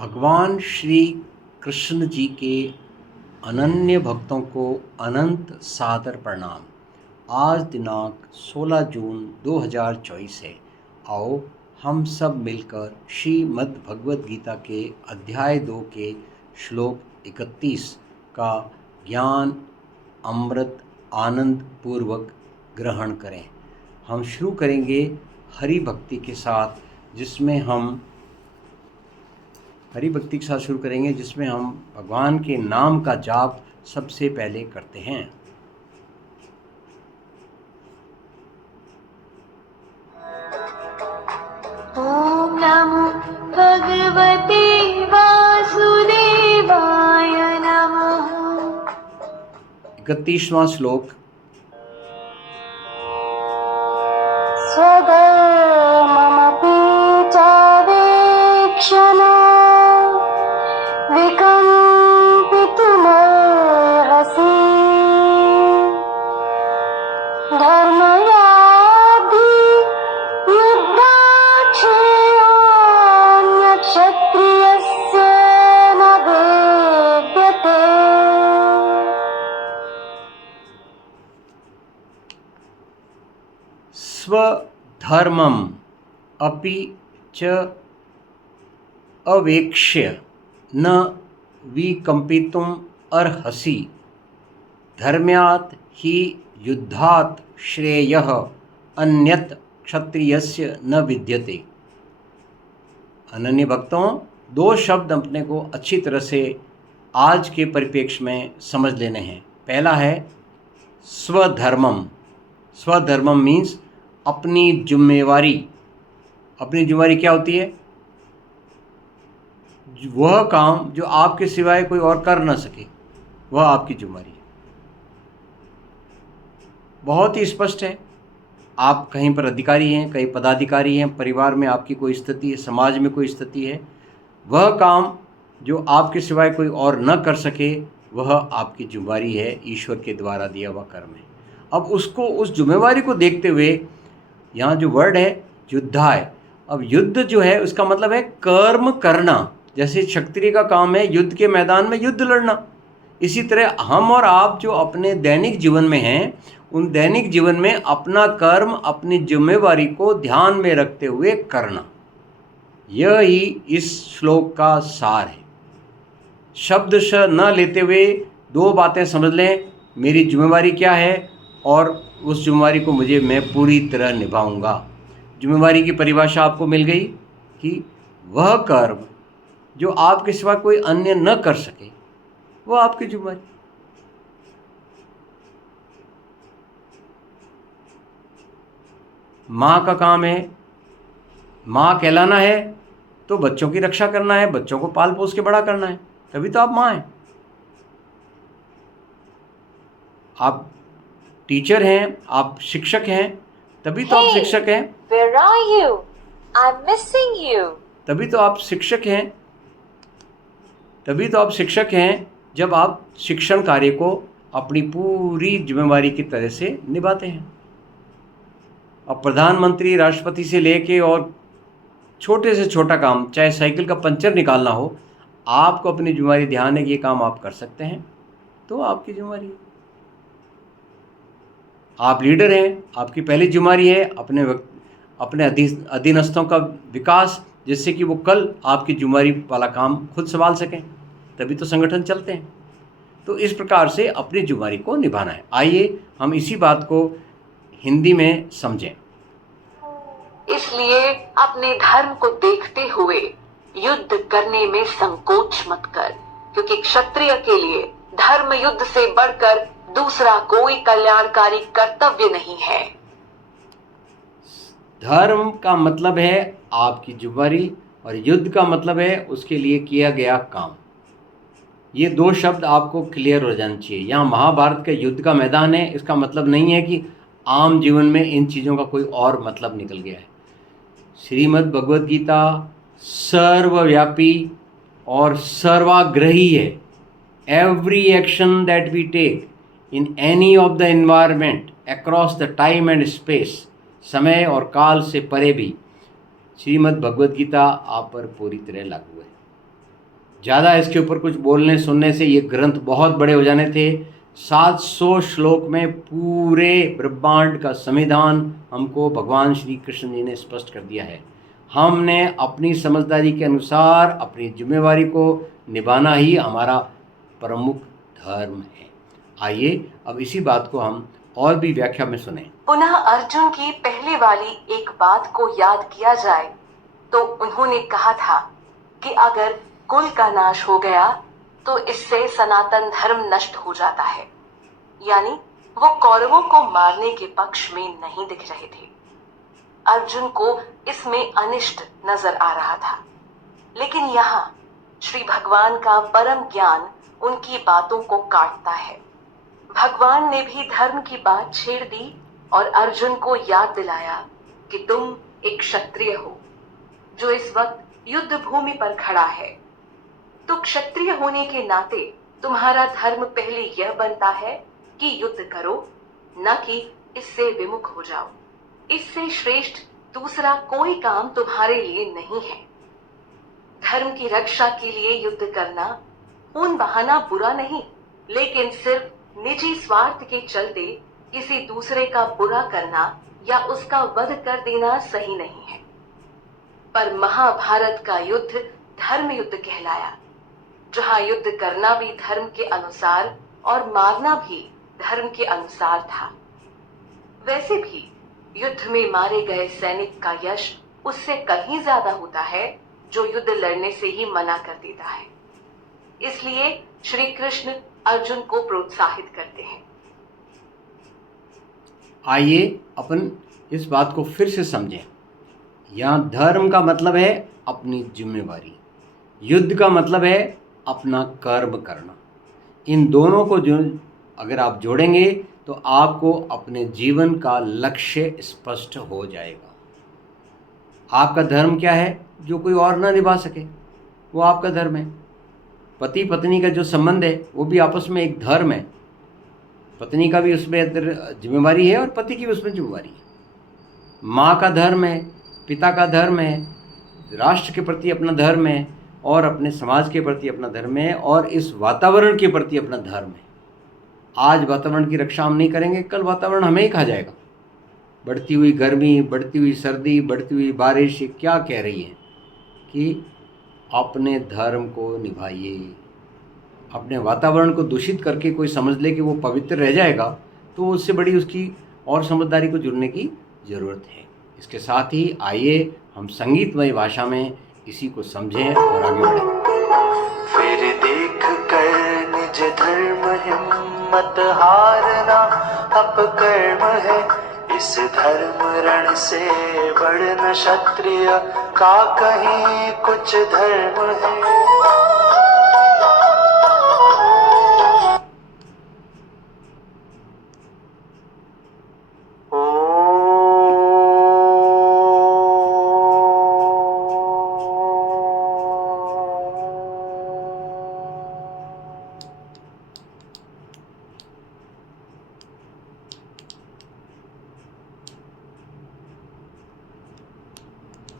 भगवान श्री कृष्ण जी के अनन्य भक्तों को अनंत सादर प्रणाम। आज दिनांक 16 जून 2024 है। आओ हम सब मिलकर श्रीमद् भगवद गीता के अध्याय 2 के श्लोक 31 का ज्ञान अमृत आनंद पूर्वक ग्रहण करें। हम शुरू करेंगे हरि भक्ति के साथ, जिसमें हम भगवान के नाम का जाप सबसे पहले करते हैं। ओम नमो भगवते वासुदेवाय नमः। 31वां श्लोक। स्वधर्ममपि चावेक्षण विकम्पितुमर्हसि धर्मयाद्धि युद्धाक्षेयोऽन्यक्षत्रियस्य न भेद्यते। स्वधर्मम अपि च अवेक्ष्य न विकम्पितुम अर्हसि धर्म्यात् हि युद्धात् श्रेयः अन्यत् क्षत्रियस्य न विद्यते। अनन्य भक्तों, दो शब्द अपने को अच्छी तरह से आज के परिप्रेक्ष्य में समझ लेने हैं। पहला है स्वधर्मम। स्वधर्मम मीन्स अपनी जिम्मेवारी। अपनी जिम्मेवारी क्या होती है? वह काम जो आपके सिवाय कोई और कर ना सके, वह आपकी जिम्मेवारी है। बहुत ही स्पष्ट है। आप कहीं पर अधिकारी हैं, कहीं पदाधिकारी हैं, परिवार में आपकी कोई स्थिति है, समाज में कोई स्थिति है, वह काम जो आपके सिवाय कोई और न कर सके, वह आपकी जिम्मेवारी है, ईश्वर के द्वारा दिया हुआ कर्म है। अब उस जिम्मेवारी को देखते हुए यहाँ जो वर्ड है युद्धाय। अब युद्ध जो है उसका मतलब है कर्म करना। जैसे क्षत्रिय का काम है युद्ध के मैदान में युद्ध लड़ना, इसी तरह हम और आप जो अपने दैनिक जीवन में हैं, उन दैनिक जीवन में अपना कर्म, अपनी जिम्मेवारी को ध्यान में रखते हुए करना, यह ही इस श्लोक का सार है। शब्दश न लेते हुए दो बातें समझ लें। मेरी जिम्मेवारी क्या है और उस जिम्मेवारी को मैं पूरी तरह निभाऊंगा। जिम्मेवारी की परिभाषा आपको मिल गई कि वह कर्म जो आपके सिवा कोई अन्य न कर सके, वह आपकी जिम्मेवारी। माँ का काम है, माँ कहलाना है तो बच्चों की रक्षा करना है, बच्चों को पाल पोस के बड़ा करना है, तभी तो आप माँ हैं। आप टीचर हैं, आप शिक्षक हैं, तभी तो आप शिक्षक हैं। Where are you? I'm missing you. तभी तो आप शिक्षक हैं जब आप शिक्षण कार्य को अपनी पूरी जिम्मेवारी की तरह से निभाते हैं। अब प्रधानमंत्री, राष्ट्रपति से लेके और छोटे से छोटा काम, चाहे साइकिल का पंचर निकालना हो, आपको अपनी जिम्मेवारी ध्यान है कि ये काम आप कर सकते हैं, तो आपकी जिम्मेवारी है। आप लीडर हैं, आपकी पहली जिम्मेवारी है अपने अधीनस्थों का विकास, जिससे कि वो कल आपकी जिम्मेवारी वाला काम खुद संभाल सकें, तभी तो संगठन चलते हैं। तो इस प्रकार से अपनी जिम्मेवारी को निभाना है। आइए हम इसी बात को हिंदी में समझें। इसलिए अपने धर्म को देखते हुए युद्ध करने में संकोच मत कर, क्योंकि क्षत्रिय के लिए धर्म युद्ध से बढ़कर दूसरा कोई कल्याणकारी कर्तव्य नहीं है। धर्म का मतलब है आपकी जिम्मेवारी और युद्ध का मतलब है उसके लिए किया गया काम। ये दो शब्द आपको क्लियर हो जाना चाहिए। यहाँ महाभारत का युद्ध का मैदान है, इसका मतलब नहीं है कि आम जीवन में इन चीज़ों का कोई और मतलब निकल गया है। श्रीमद् भगवद गीता सर्वव्यापी और सर्वाग्रही है। Every action that we take in any of the environment across the time and space, समय और काल से परे भी श्रीमद् भगवद गीता आप पर पूरी तरह लागू है। ज़्यादा इसके ऊपर कुछ बोलने सुनने से ये ग्रंथ बहुत बड़े हो जाने थे। 700 श्लोक में पूरे ब्रह्मांड का संविधान हमको भगवान श्री कृष्ण जी ने स्पष्ट कर दिया है। हमने अपनी समझदारी के अनुसार अपनी जिम्मेवारी को निभाना ही हमारा प्रमुख धर्म है। आइए अब इसी बात को हम और भी व्याख्या में सुने। पुनः अर्जुन की पहले वाली एक बात को याद किया जाए तो उन्होंने कहा था कि अगर कुल का नाश हो गया तो इससे सनातन धर्म नष्ट हो जाता है। यानी वो कौरवों को मारने के पक्ष में नहीं दिख रहे थे। अर्जुन को इसमें अनिष्ट नजर आ रहा था, लेकिन यहाँ श्री भगवान का परम ज्ञान उनकी बातों को काटता है। भगवान ने भी धर्म की बात छेड़ दी और अर्जुन को याद दिलाया कि तुम एक क्षत्रिय हो जो इस वक्त युद्ध भूमि पर खड़ा है। तो क्षत्रिय होने के नाते तुम्हारा धर्म पहले यह बनता है कि युद्ध करो, न कि इससे विमुख हो जाओ। इससे श्रेष्ठ दूसरा कोई काम तुम्हारे लिए नहीं है। धर्म की रक्षा के लिए युद्ध करना खून बहाना बुरा नहीं, लेकिन सिर्फ निजी स्वार्थ के चलते किसी दूसरे का बुरा करना या उसका वध कर देना सही नहीं है। पर महाभारत का युद्ध धर्म युद्ध कहलाया, जहां युद्ध करना भी धर्म के अनुसार और मारना भी धर्म के अनुसार था। वैसे भी युद्ध में मारे गए सैनिक का यश उससे कहीं ज्यादा होता है जो युद्ध लड़ने से ही मना कर देता है। इसलिए श्री कृष्ण अर्जुन को प्रोत्साहित करते हैं। आइए अपन इस बात को फिर से समझें। यहाँ धर्म का मतलब है अपनी जिम्मेवारी, युद्ध का मतलब है अपना कर्म करना। इन दोनों को जो अगर आप जोड़ेंगे तो आपको अपने जीवन का लक्ष्य स्पष्ट हो जाएगा। आपका धर्म क्या है जो कोई और ना निभा सके, वो आपका धर्म है। पति पत्नी का जो संबंध है वो भी आपस में एक धर्म है। पत्नी का भी उसमें जिम्मेवारी है और पति की भी उसमें जिम्मेवारी है। माँ का धर्म है, पिता का धर्म है, राष्ट्र के प्रति अपना धर्म है और अपने समाज के प्रति अपना धर्म है और इस वातावरण के प्रति अपना धर्म है। आज वातावरण की रक्षा हम नहीं करेंगे, कल वातावरण हमें ही खा जाएगा। बढ़ती हुई गर्मी, बढ़ती हुई सर्दी, बढ़ती हुई बारिश, ये क्या कह रही है कि अपने धर्म को निभाइए। अपने वातावरण को दूषित करके कोई समझ ले कि वो पवित्र रह जाएगा तो उससे बड़ी उसकी और समझदारी को जुड़ने की ज़रूरत है। इसके साथ ही आइए हम संगीतमय भाषा में इसी को समझें और आगे बढ़ें। फिर देख कर निज धर्म हिम्मत हारना अपकर्म है। इस धर्म रण से बढ़ न क्षत्रिय का कहीं कुछ धर्म है।